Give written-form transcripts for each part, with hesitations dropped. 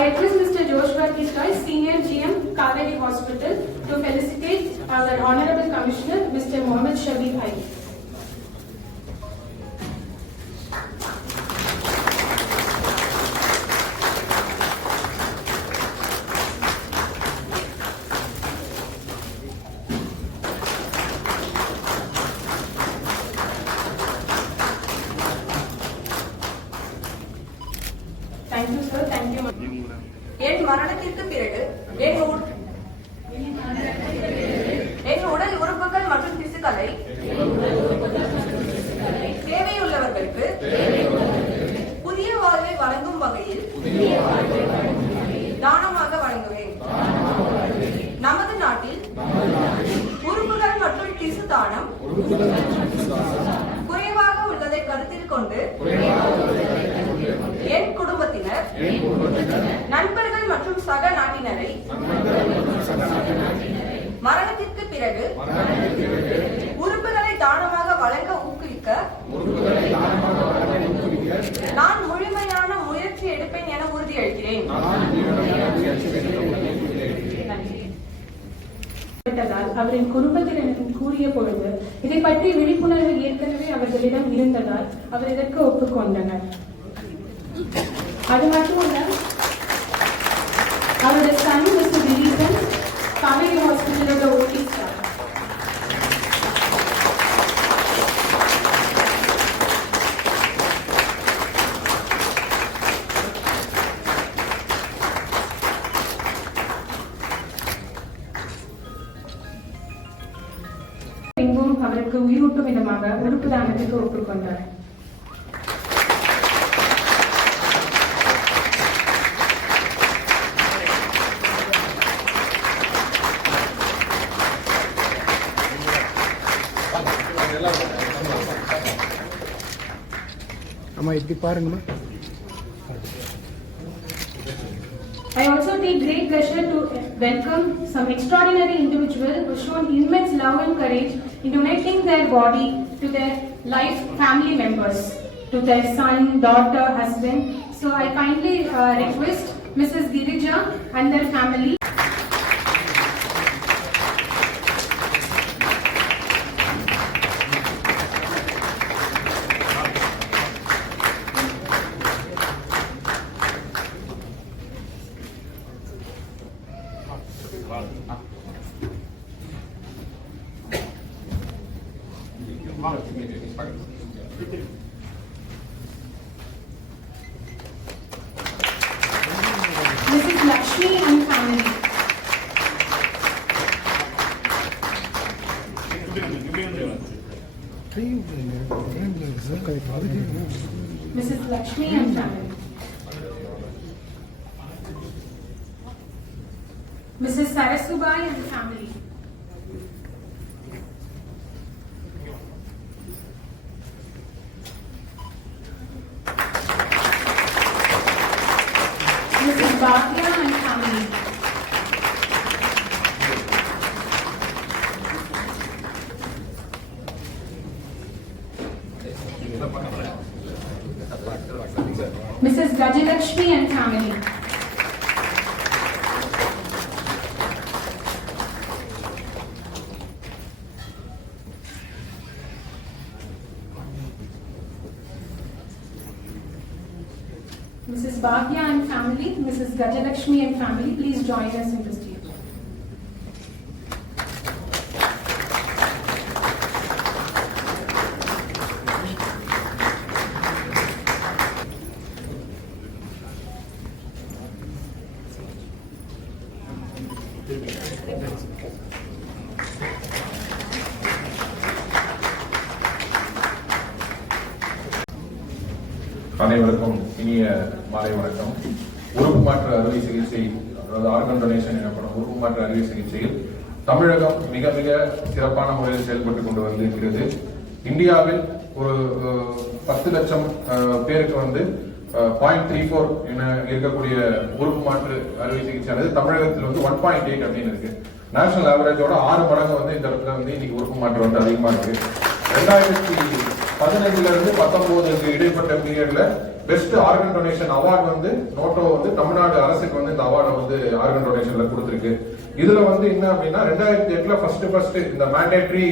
I request Mr. Joshua Kistai, Senior GM, Kaveri Hospital, to felicitate our Honorable Commissioner, Mr. Mohammed Shabi Bhai. Thank you, sir. Thank you. என் மரணத்திற்கு பிறகு என் உடல் உறுப்புகள் மற்றும் திசுக்களை தேவையுள்ளவர்களுக்கு புதிய வாழ்வை வழங்கும் வகையில் தானமாக வழங்குவேன். நமது நாட்டில் உறுப்புகள் மற்றும் திசு தானம் குறைவாக உள்ளதை கருத்தில் கொண்டு என் குடும்பத்தினர், நண்பர்கள் மற்றும் சக நாட்டினரை மரணத்திற்கு பிறகு உறுப்புகளை தானமாக வழங்க ஊக்குவிக்க நான் முழுமையான முயற்சி எடுப்பேன் என உறுதியளிக்கிறேன். அவரின் குடும்பத்தினரிடம் கூறிய பொழுது இதை பற்றி விழிப்புணர்வு ஏற்கனவே அவர்களிடம் இருந்ததால் அவர் இதற்கு ஒப்புக்கொண்டனர். அது மட்டுமல்ல, அவருடைய சன் மிஸ்டர் திலீபன் காவேரி ஹாஸ்பிட்டலோட ஓடி ஸ்டாஃப். பின்பும் அவருக்கு உயிரூட்டும் விதமாக உறுப்பு தானத்துக்கு ஒப்புக்கொண்டார். I also take great pleasure to welcome some extraordinary individuals who shown immense love and courage in donating their body to their life family members, to their son, daughter, husband. So I kindly request Mrs. Girija and their family. Mrs. Lakshmi and family. Mrs. Lakshmi and family. Mrs. Sarasubai and family. Mrs. Bhavya and family. Mrs. Gajalakshmi and family. Mrs. Bhavya and family, Mrs. Gajalakshmi and family, please join us in the stage. அனைவருக்கும் இனிய மாலை வணக்கம். உறுப்பு மாற்று அறுவை சிகிச்சை, அதாவது organ donation எனப்படும் உறுப்பு மாற்று அறுவை சிகிச்சையில் தமிழகம் மிக மிக சிறப்பான முறையில் செயல்பட்டு கொண்டு வந்திருக்கிறது. இந்தியாவில் ஒரு 10 லட்சம் பேருக்கு 0.34 என இருக்கக்கூடிய உறுப்பு மாற்று அறுவை சிகிச்சையானது தமிழகத்தில் 1.8 அப்படின்னு இருக்கு. நேஷனல் ஆவரேஜோட 6 மடங்கு இந்த இடத்துல இன்னைக்கு உறுப்பு மாற்று அதிகமா இருக்கு. 2015 இருந்து 19 இடைப்பட்ட பீரியட்ல பெஸ்ட் ஆர்கன் டொனேஷன் அவார்டு வந்து நோட்டோ வந்து தமிழ்நாடு அரசுக்கு வந்து இந்த அவார்டை வந்து ஆர்கன் டொனேஷன்ல கொடுத்திருக்கு. இதுல வந்து என்ன அப்படின்னா 2008ல ஃபர்ஸ்ட் இந்த மேண்டேட்டரி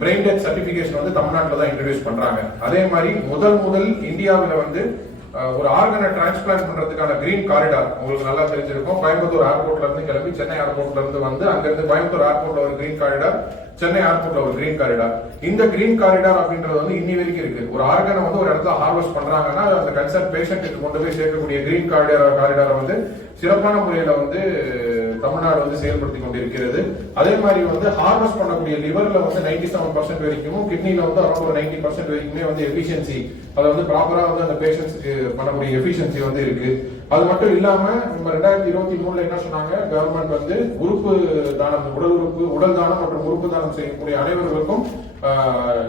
பிரெயின் டெத் சர்டிபிகேஷன் வந்து தமிழ்நாட்டில் தான் இன்ட்ரடியூஸ் பண்றாங்க. அதே மாதிரி முதல் இந்தியாவில் வந்து ஒரு ஆர்கனை டிரான்ஸ்பிளான்ட் பண்றதுக்கான கிரீன் காரிடார் உங்களுக்கு நல்லா தெரிஞ்சிருக்கும். கோயம்புத்தூர் ஏர்போர்ட்ல இருந்து கிளம்பி சென்னை ஏர்போர்ட்ல இருந்து வந்து அங்கிருந்து கோயம்புத்தூர் ஏர்போர்ட்ல ஒரு கிரீன் காரிடார், சென்னை ஏர்போர்ட்ல ஒரு கிரீன் காரிடார். இந்த கிரீன் காரிடார் அப்படின்றது வந்து இன்னி வரைக்கும் இருக்கு. ஒரு ஆர்கனை வந்து ஒரு இடத்துல ஹார்வெஸ்ட் பண்றாங்கன்னா அந்த கன்சர்ன் பேஷண்ட்டுக்கு கொண்டு போய் சேர்க்கக்கூடிய கிரீன் காரிடாரை வந்து சிறப்பான முறையில வந்து தமிழ்நாடு வந்து செயல்படுத்தி கொண்டிருக்கிறது. அதே மாதிரி வந்து ஹார்வெஸ்ட் பண்ணக்கூடிய லிவர்ல வந்து 97% வரைக்கும், கிட்னில வந்து அரௌண்ட் ஒரு 90% வரைக்குமே வந்து எஃபிஷியன்சி, அதை வந்து ப்ராப்பரா வந்து அந்த பேஷண்ட்ஸ்க்கு பண்ணக்கூடிய எஃபிஷியன்சி வந்து இருக்கு. அது மட்டும் இல்லாம நம்ம 2023ல என்ன சொன்னாங்க, கவர்மெண்ட் வந்து உறுப்பு தானம், உடல் தானம் மற்றும் உறுப்பு தானம் செய்யக்கூடிய அனைவர்களுக்கும்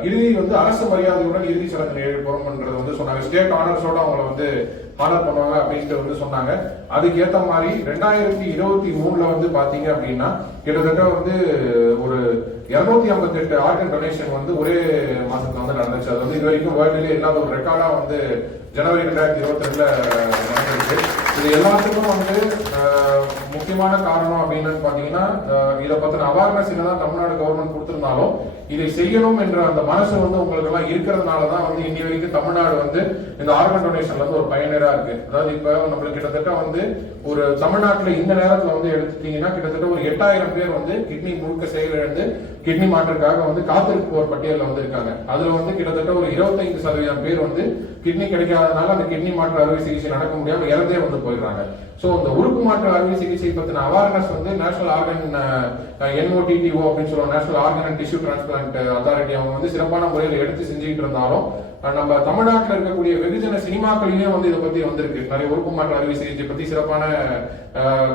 இறுதி வந்து அரசு மரியாதையுடன் இறுதி சடங்கு நிகழ்ப்போம்ன்றது வந்து சொன்னாங்க. ஸ்டேட் ஆனர்ஸோட அவங்களை வந்து ஆனர் பண்ணுவாங்க அப்படின்ட்டு வந்து சொன்னாங்க. அதுக்கு ஏத்த மாதிரி 2023ல வந்து பாத்தீங்க அப்படின்னா கிட்டத்தட்ட வந்து ஒரு 258 ஆர்கன் டொனேஷன் வந்து ஒரே மாசத்துல வந்து நடந்துச்சு. அது வந்து இது வரைக்கும் வேர்ல்டுலேயே இல்லாத ஒரு ரெக்கார்டா வந்து ஜனவரி 2022ல நடந்துருக்கு. இது எல்லாத்துக்கும் வந்து முக்கியமான காரணம் அப்படின்னு பாத்தீங்கன்னா இதை பத்தின அவேர்னஸ் தான் தமிழ்நாடு கவர்மெண்ட் கொடுத்திருந்தாலும் இதை செய்யணும் என்ற அந்த மனசு வந்து உங்களுக்கு எல்லாம் இருக்கிறதுனாலதான் வந்து இன்னி வரைக்கும் தமிழ்நாடு வந்து இந்த ஆர்கன் டொனேஷன்ல வந்து ஒரு பயனரா இருக்கு. அதாவது இப்ப நம்மளுக்கு கிட்டத்தட்ட வந்து ஒரு தமிழ்நாட்டுல இந்த நேரத்துல வந்து எடுத்துட்டீங்கன்னா கிட்டத்தட்ட ஒரு 8000 பேர் வந்து கிட்னி முழுக்க செயலிழந்து கிட்னி மாற்றுக்காக வந்து காத்திருப்போர் பட்டியலில் வந்து இருக்காங்க. அதுல வந்து கிட்டத்தட்ட ஒரு 25% பேர் வந்து கிட்னி கிடைக்காதனால அந்த கிட்னி மாற்று அறுவை சிகிச்சை நடக்க முடியாம இறந்தே வந்து போயிடுறாங்க. சோ இந்த உறுப்பு மாற்று அறுவை சிகிச்சை பத்தின அவேர்னஸ் வந்து நேஷனல் ஆர்கன் NOTTO அப்படின்னு சொல்லுவாங்க, national organ and tissue transplant authority, அவங்க வந்து சிறப்பான முறையில் எடுத்து செஞ்சுக்கிட்டு இருந்தாலும் நம்ம தமிழ்நாட்டில் இருக்கக்கூடிய வெகுஜன சினிமாக்களிலேயே வந்து இதை பத்தி வந்திருக்கு. நிறைய உறுப்பு மாற்று அறுவை சிகிச்சை பத்தி சிறப்பான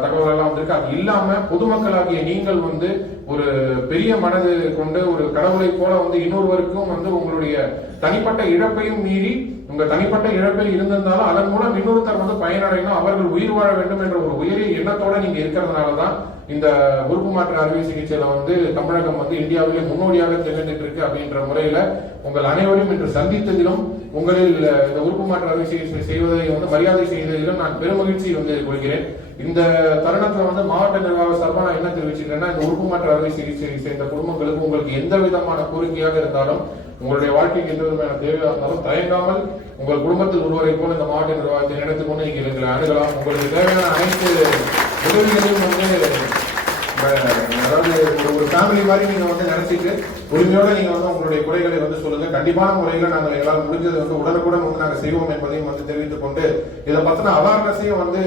தகவல் எல்லாம் வந்திருக்கு. அது இல்லாம பொதுமக்களாகிய நீங்கள் வந்து ஒரு பெரிய மனது கொண்டு ஒரு கடவுளை போல வந்து இன்னொருவருக்கும் வந்து உங்களுடைய தனிப்பட்ட இழப்பையும் மீறி உங்க தனிப்பட்ட இழப்பில் இருந்திருந்தாலும் அதன் மூலம் இன்னொருத்தர் வந்து பயனடையணும், அவர்கள் உயிர் வாழ வேண்டும் என்ற ஒரு உயரிய எண்ணத்தோட நீங்க இருக்கிறதுனாலதான் இந்த உறுப்பு மாற்று அறுவை சிகிச்சையில வந்து தமிழகம் வந்து இந்தியாவிலே முன்னோடியாக திகழ்ந்துட்டு இருக்கு. அப்படின்ற முறையில உங்கள் அனைவரும் இன்று சந்தித்ததிலும் உங்களில் இந்த உறுப்பு மாற்று அறுவை சிகிச்சை செய்வதை வந்து மரியாதை செய்ததிலும் நான் பெருமகிழ்ச்சி வந்து கொள்கிறேன். இந்த தருணத்துல வந்து மாவட்ட நிர்வாக சார்பாக நான் என்ன தெரிவிச்சுக்கிறேன்னா, இந்த உறுப்பு மாற்று அறுவை சிகிச்சை செய்த குடும்பங்களுக்கு உங்களுக்கு எந்த விதமான கோரிக்கையாக இருந்தாலும், உங்களுடைய வாழ்க்கைக்கு எந்த விதமான தேவையாக இருந்தாலும் தயங்காமல் உங்கள் குடும்பத்தில் ஒருவரை போல இந்த மாவட்ட நிர்வாகத்தை நினைத்துக் கொண்டு நீங்கள் எங்களை அணுகலாம். உங்களுக்கு தேவையான அனைத்து உதவிகளையும் வந்து அதாவது ஒரு ஃபேமிலி மாதிரி நீங்க வந்து நினைச்சிட்டு உரிமையோட நீங்க வந்து உங்களுடைய குறைகளை வந்து சொல்லுங்க. கண்டிப்பான முறையில நாங்கள் எல்லாம் முடிஞ்சது வந்து உடனுக்குடன் வந்து நாங்கள் செய்வோம் என்பதையும் வந்து தெரிவித்துக் கொண்டு இதை பத்தின அவேர்னஸையும் வந்து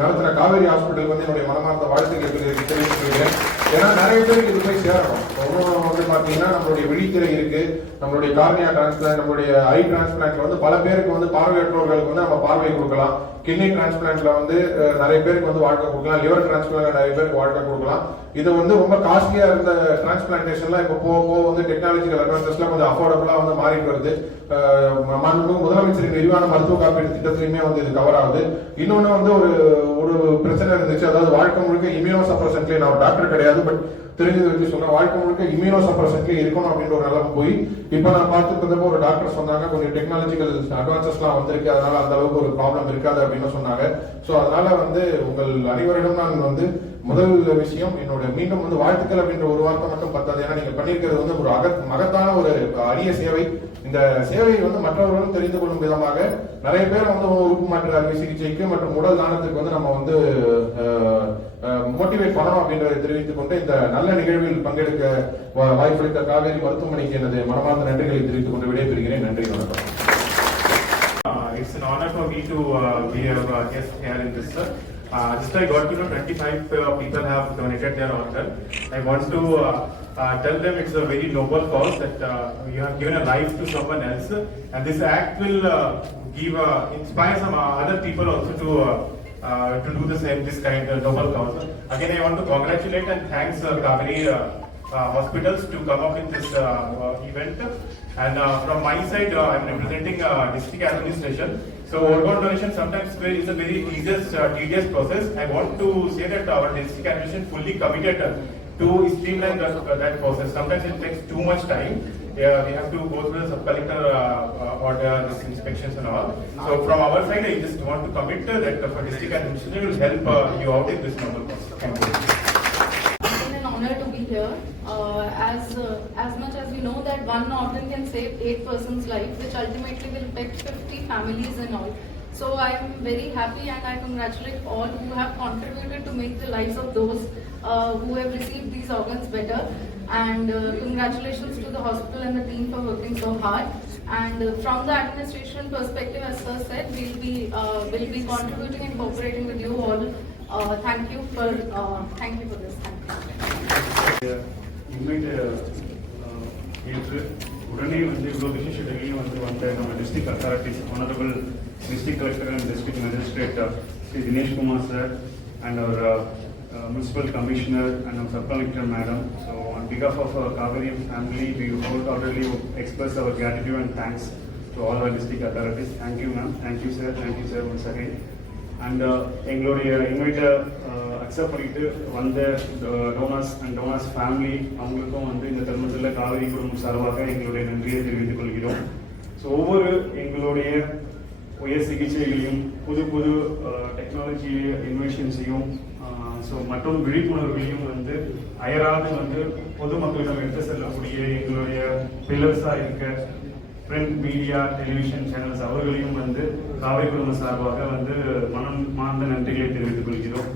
நடத்துற காவேரி ஹாஸ்பிட்டல் வந்து என்னுடைய மனமார்ந்த வாழ்த்துக்கள் தெரிவித்துக் கொள்கிறேன். ஏன்னா நிறைய பேருக்கு இது போய் சேரணும். ஒன்னும் வந்து பாத்தீங்கன்னா நம்மளுடைய விழித்திரை இருக்கு, நம்மளுடைய கார்னியா டிரான்ஸ்பிளான்ட், நம்மளுடைய ஐ டிரான்ஸ்பிளான்ட்ல வந்து பல பேருக்கு வந்து பார்வையற்றோர்களுக்கு வந்து நம்ம பார்வை கொடுக்கலாம். கிட்னி டிரான்ஸ்பிளான்ட்ல வந்து நிறைய பேருக்கு வந்து வாழ்க்கை கொடுக்கலாம். லிவர் டிரான்ஸ்பிளான்ட் நிறைய பேருக்கு வாழ்க்கை கொடுக்கலாம். இது வந்து ரொம்ப காஸ்ட்லியா இருந்த டிரான்ஸ்பிளான்டேஷன்லாம் இப்போ போக வந்து டெக்னாலஜிக்கல் அட்வான்சஸ்லாம் கொஞ்சம் அஃபோர்டபுளா வந்து மாறிட்டு வருது. முதலமைச்சரின் விரிவான மருத்துவ காப்பீடு திட்டத்திலுமே வந்து இது கவர் ஆகுது. இன்னொன்னு வந்து ஒரு பிரச்சனை இருந்துச்சு, அதாவது வாழ்க்கை முழுக்க இம்யூனோ சப்ரசன்ட்லேயே, நான் டாக்டர் கிடையாது பட் தெரிஞ்சது வச்சு சொல்றேன், வாழ்க்கை முழுக்க இம்யூனோ சப்ரசன்ட்லேயே இருக்கணும் அப்படின்ற ஒரு நிலைமை போய் இப்ப நான் பார்த்துட்டு இருந்தப்போ ஒரு டாக்டர் சொன்னாங்க கொஞ்சம் டெக்னாலஜிக்கல் அட்வான்சஸ்லாம் வந்திருக்கு, அதனால அந்த அளவுக்கு ஒரு ப்ராப்ளம் இருக்காது அப்படின்னு சொன்னாங்க. ஸோ அதனால வந்து உங்கள் அனைவரிடம் நான் வந்து முதல் விஷயம் என்னோட மீண்டும் வந்து வாழ்த்துக்கள் அப்படின்ற ஒரு வார்த்தை மட்டும் பத்தாது. ஏன்னா நீங்க பண்ணிருக்கிறது வந்து ஒரு மகத்தான ஒரு அரிய சேவை. இந்த சேவையை வந்து மற்றவர்களும் தெரிந்து கொள்ளும் விதமாக நிறைய பேர் வந்து உறுப்பு மாற்று அறுவை சிகிச்சைக்கு மற்றும் உடல் தானத்துக்கு வந்து நம்ம வந்து மோட்டிவேட் பண்ணணும் அப்படின்றதை தெரிவித்துக் கொண்டு இந்த நல்ல நிகழ்வில் பங்கெடுக்க வாய்ப்பளித்த காவேரி மருத்துவமனைக்கு எனது மனமார்ந்த நன்றிகளை தெரிவித்துக் கொண்டு விடைபெறுகிறேன். நன்றி, வணக்கம். It's an honor for me to be a guest here in this. Just I got to know 25 people have donated their organ. I want to tell them it's a very noble cause that you have given a life to someone else, and this act will inspire some other people also to do the same, this kind of noble cause. Again, I want to congratulate and thanks Kaveri hospitals to come up with this event. And from my side, I'm representing district administration. So organ donation sometimes is a very tedious process. I want to say that our district administration fully committed to streamline that process. Sometimes it takes too much time. we have to go through the sub-collector orders, inspections and all. So from our side, I just want to commit that for district administration will help you out in this noble cause. Thank you. It's been an honor to be here. As much as we know that one organ can save 8 persons' lives, which ultimately will affect 50 families and all. So I am very happy and I congratulate all who have contributed to make the lives of those who have received these organs better. And congratulations to the hospital and the team for working so hard. And from the administration perspective, as sir said, we'll be contributing and cooperating with you all. Thank you for this. Thank you. Invite ஏற்று உடனே வந்து இவ்வளோ busy ஷெட்யூலையும் வந்த நம்ம district authorities honourable district collector and district magistrate Shri Dinesh Kumar sir and அவர் municipal commissioner and our sub-collector madam. So on behalf of our Kaveri family, we wholeheartedly express our gratitude and thanks to all our district authorities. Thank you ma'am, thank you sir once again. And எங்களுடைய இன்வைட்டை accept பண்ணிட்டு வந்த donors and donors family அவங்களுக்கும் வந்து இந்த தருணத்தில் காவிரி குடும்பம் சார்பாக எங்களுடைய நன்றியை தெரிவித்துக் கொள்கிறோம். ஸோ ஒவ்வொரு எங்களுடைய உயர் சிகிச்சைகளையும் புது டெக்னாலஜி இன்வென்ஷன்ஸையும் ஸோ மற்றும் விழிப்புணர்வுகளையும் வந்து அயராது வந்து பொதுமக்களிடம் எடுத்து செல்லக்கூடிய எங்களுடைய பில்லர்ஸாக இருக்க பிரிண்ட் மீடியா டெலிவிஷன் சேனல்ஸ் அவர்களையும் வந்து காவிரி குடும்ப சார்பாக வந்து மனம் மார்ந்த நன்றிகளை தெரிவித்துக் கொள்கிறோம்.